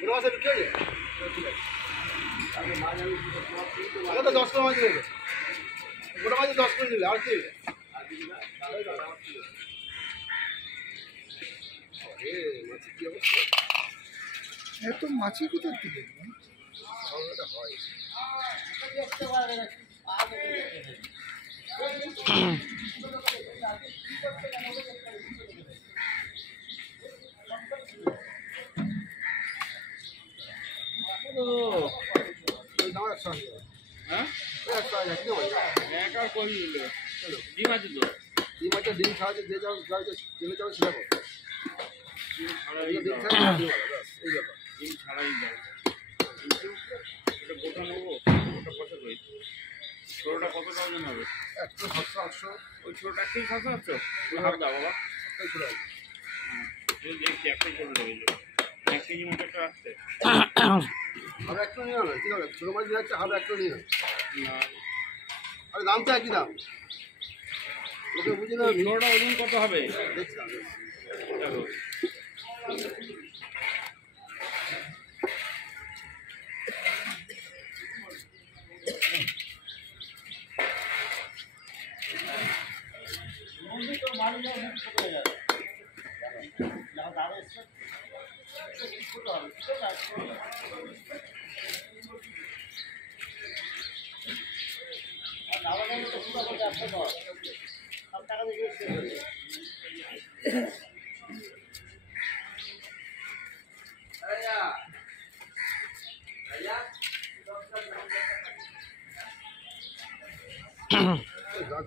বড় মাছ বিক্রি হয়ে যায় আমার তো 10 মাছ নেবে বড় মাছ 10 করে নিলে আর কি মাছ কি অবস্থা এত মাছি কোথা থেকে হয় ডিম খাওয়া যে যাও জেলে যাও সেটা ডিম ছাড়াই যাও এটা গোটা নেবো ওটা কত করে ছোটোটা কত ওজন হবে 700 ওই ছোটোটা একটাই 700 ওই হাফ দাও বাবা একটাই ছোট এই দেখছি একটাই ছোটো লেগে যাবে 1 কেজি মতো একটা রাখতে হাফ একটা নিয়ে না কি হবে ছোট মাছ দিয়ে যাচ্ছে হাফ একটা নিয়ে না না আরে দামটা একই দাম ওকে বুঝি না ছোটোটা ওজন কত হবে দেখছিলাম দেখো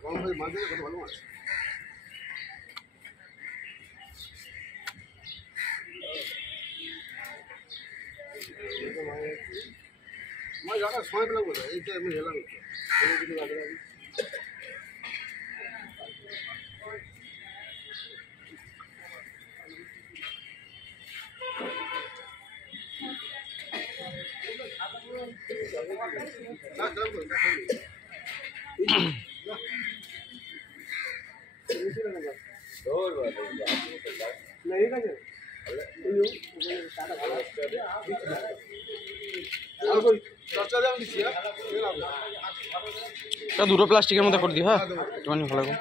গরম হয়ে মাছ দিয়ে কত ভালো মাছ মাছ রাখার সময় পেলাম কোথায় এইটা আমি এলাম দুটো প্লাস্টিকের মধ্যে করে দিই হ্যাঁ একটুখানি ভালো করে